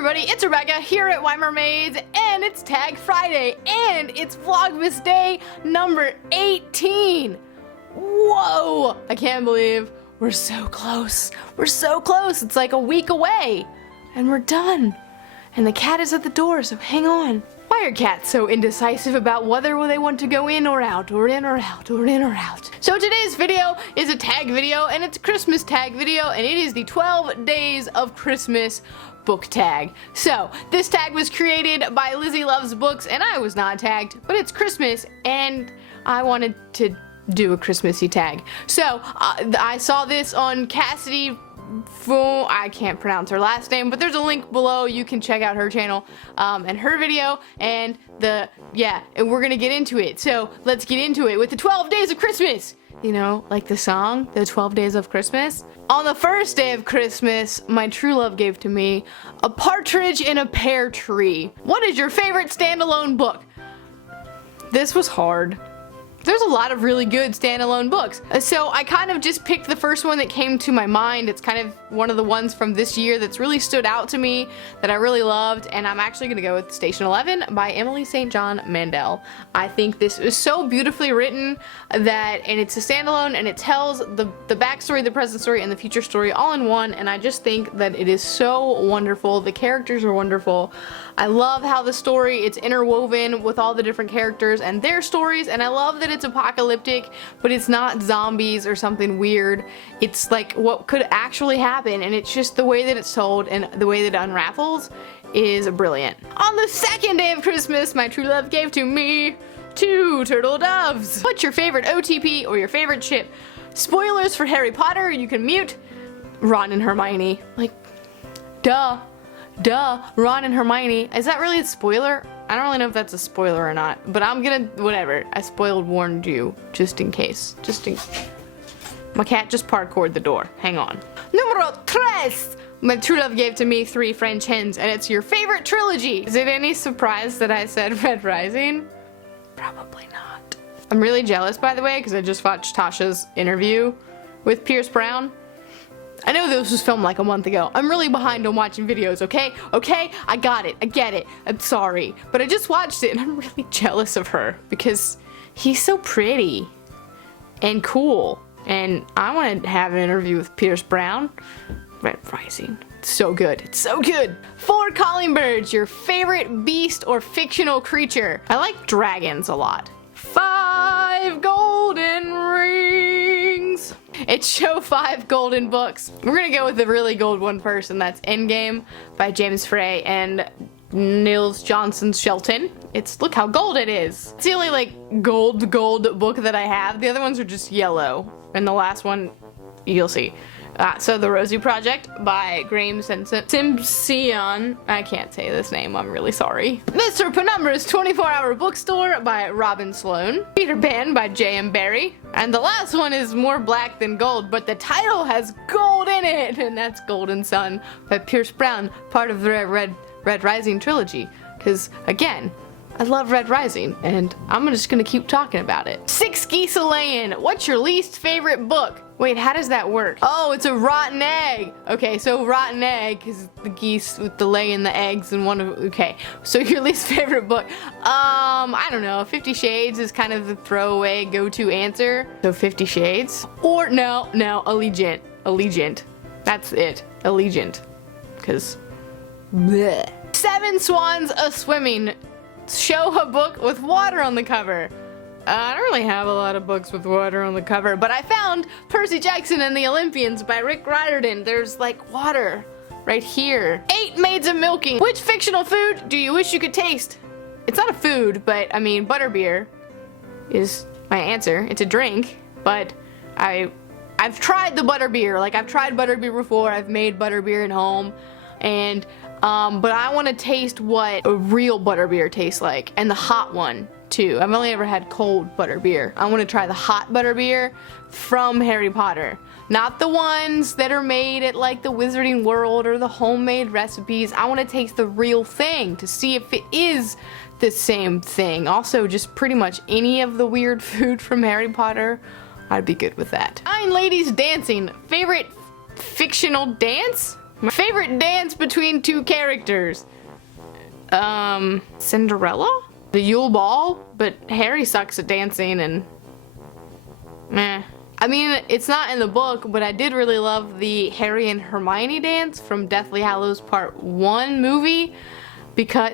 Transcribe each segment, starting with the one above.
everybody, it's Rebecca here at Maids, and it's Tag Friday, and it's Vlogmas Day number 18. Whoa! I can't believe we're so close. We're so close. It's like a week away, and we're done. And the cat is at the door, so hang on. Why are cats so indecisive about whether they want to go in or out, or in or out, or in or out? So today's video is a tag video, and it's a Christmas tag video, and it is the 12 Days of Christmas book tag. So this tag was created by Lizzie Loves Books, and I was not tagged, but it's Christmas, and I wanted to do a Christmassy tag. So I saw this on Cassidy. I can't pronounce her last name, but there's a link below. You can check out her channel and her video, and and we're gonna get into it. So let's get into it with the 12 Days of Christmas. You know, like the song, the 12 Days of Christmas. On the first day of Christmas, my true love gave to me a partridge in a pear tree. What is your favorite standalone book? This was hard. There's a lot of really good standalone books. So I kind of just picked the first one that came to my mind. It's kind of one of the ones from this year that's really stood out to me that I really loved, and I'm actually gonna go with Station 11 by Emily St. John Mandel. I think this is so beautifully written and it's a standalone, and it tells the backstory, the present story, and the future story all in one, and I just think that it is so wonderful. The characters are wonderful. I love how the story, it's interwoven with all the different characters and their stories, and I love that it's apocalyptic, but it's not zombies or something weird. It's like what could actually happen, and it's just the way that it's told and the way that it unravels is brilliant. On the second day of Christmas, my true love gave to me 2 turtle doves. What's your favorite OTP or your favorite ship? Spoilers for Harry Potter, you can mute. Ron and Hermione. Like, duh, Ron and Hermione. Is that really a spoiler? I don't really know if that's a spoiler or not, but I'm gonna, whatever. I warned you, just in case. My cat just parkoured the door. Hang on. Numero 3! My true love gave to me 3 French hens, and it's your favorite trilogy. Is it any surprise that I said Red Rising? Probably not. I'm really jealous, by the way, because I just watched Tasha's interview with Pierce Brown. I know this was filmed like a month ago. I'm really behind on watching videos, okay? Okay? I got it. I get it. I'm sorry. But I just watched it, and I'm really jealous of her because he's so pretty and cool. And I want to have an interview with Pierce Brown. Red Rising. It's so good. It's so good. 4 calling birds. Your favorite beast or fictional creature? I like dragons a lot. 5 golden rings. It's show 5 golden books. We're gonna go with the really gold one first, and that's Endgame by James Frey and Nils Johnson Shelton. Look how gold it is. It's the only like gold book that I have. The other ones are just yellow, and the last one you'll see. So The Rosie Project by Graham Simpson. I can't say this name, I'm really sorry. Mr. Penumbra's 24-Hour Bookstore by Robin Sloan. Peter Pan by J.M. Barrie. And the last one is more black than gold, but the title has gold in it, and that's Golden Sun by Pierce Brown, part of the Red Rising trilogy. Because, again, I love Red Rising, and I'm just gonna keep talking about it. 6 Geese a-Layin'. What's your least favorite book? Wait, how does that work? Oh, it's a rotten egg. Okay, so rotten egg is the geese with the laying the eggs and okay. So your least favorite book? I don't know. 50 Shades is kind of the throwaway go-to answer. So 50 Shades. Or no, Allegiant. Allegiant. That's it. Allegiant. Cause bleh. 7 Swans a-Swimming. Show a book with water on the cover. I don't really have a lot of books with water on the cover, but I found Percy Jackson and the Olympians by Rick Riordan. There's like water right here. 8 Maids of Milking. Which fictional food do you wish you could taste? It's not a food, but I mean butterbeer is my answer. It's a drink, but I've tried the butterbeer. Like I've tried butterbeer before. I've made butterbeer at home, and but I want to taste what a real butterbeer tastes like, and the hot one too. I've only ever had cold butterbeer. I want to try the hot butterbeer from Harry Potter. Not the ones that are made at like the Wizarding World or the homemade recipes. I want to taste the real thing to see if it is the same thing. Also, just pretty much any of the weird food from Harry Potter, I'd be good with that. 9 Ladies Dancing. Favorite fictional dance? My favorite dance between two characters. Cinderella? The Yule Ball, but Harry sucks at dancing and meh. I mean, it's not in the book, but I did really love the Harry and Hermione dance from Deathly Hallows Part 1 movie.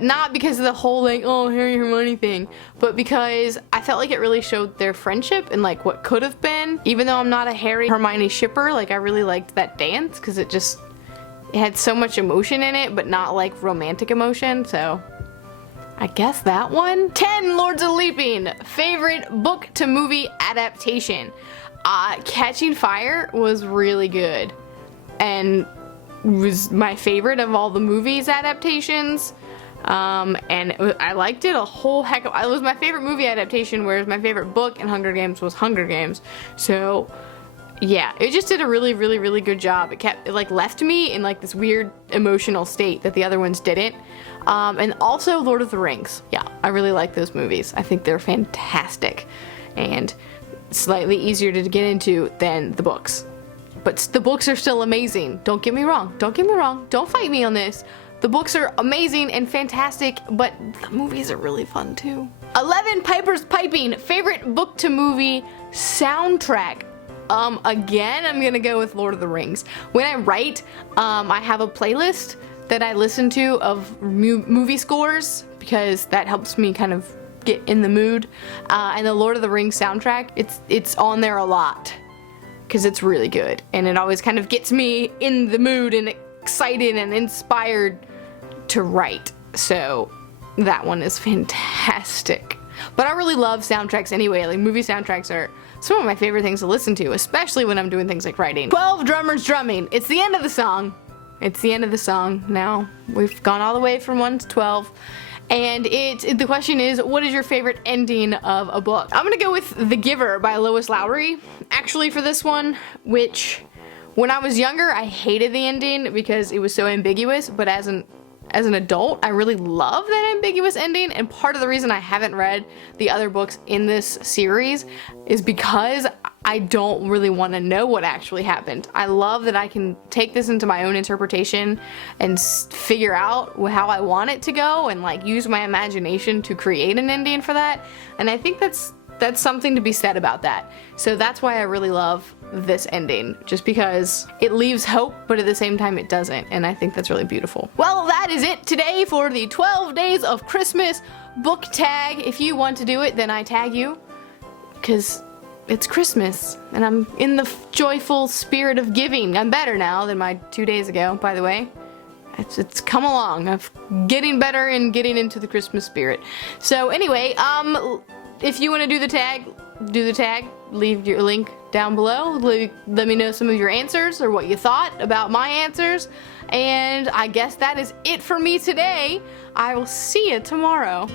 Not because of the whole like, oh, Harry and Hermione thing, but because I felt like it really showed their friendship and like what could have been. Even though I'm not a Harry Hermione shipper, like I really liked that dance because it had so much emotion in it, but not like romantic emotion, so I guess that one. 10 Lords of Leaping, favorite book to movie adaptation. Catching Fire was really good and was my favorite of all the movies adaptations. I liked it a whole heck of, it was my favorite movie adaptation, whereas my favorite book in Hunger Games was Hunger Games. So yeah, it just did a really, really, really good job. It like left me in like this weird emotional state that the other ones didn't. And also Lord of the Rings. Yeah, I really like those movies. I think they're fantastic and slightly easier to get into than the books. But the books are still amazing. Don't get me wrong. Don't get me wrong. Don't fight me on this. The books are amazing and fantastic, but the movies are really fun too. 11 Piper's Piping, favorite book to movie soundtrack. Again, I'm gonna go with Lord of the Rings. When I write, I have a playlist that I listen to of movie scores because that helps me kind of get in the mood. And the Lord of the Rings soundtrack, it's on there a lot because it's really good and it always kind of gets me in the mood and excited and inspired to write. So that one is fantastic. But I really love soundtracks anyway. Like movie soundtracks are some of my favorite things to listen to, especially when I'm doing things like writing. 12 Drummers Drumming. It's the end of the song. It's the end of the song now. We've gone all the way from 1 to 12. And the question is, what is your favorite ending of a book? I'm gonna go with The Giver by Lois Lowry, actually, for this one, which when I was younger, I hated the ending because it was so ambiguous, but as an adult, I really love that ambiguous ending, and part of the reason I haven't read the other books in this series is because I don't really want to know what actually happened. I love that I can take this into my own interpretation and figure out how I want it to go and like use my imagination to create an ending for that, and I think that's something to be said about that. So that's why I really love this ending, just because it leaves hope, but at the same time it doesn't, and I think that's really beautiful. Well, that is it today for the 12 Days of Christmas book tag. If you want to do it, then I tag you, because it's Christmas, and I'm in the joyful spirit of giving. I'm better now than my 2 days ago, by the way. It's come along. I'm getting better and getting into the Christmas spirit. So anyway, if you want to do the tag, leave your link down below. Let me know some of your answers or what you thought about my answers. And I guess that is it for me today. I will see you tomorrow.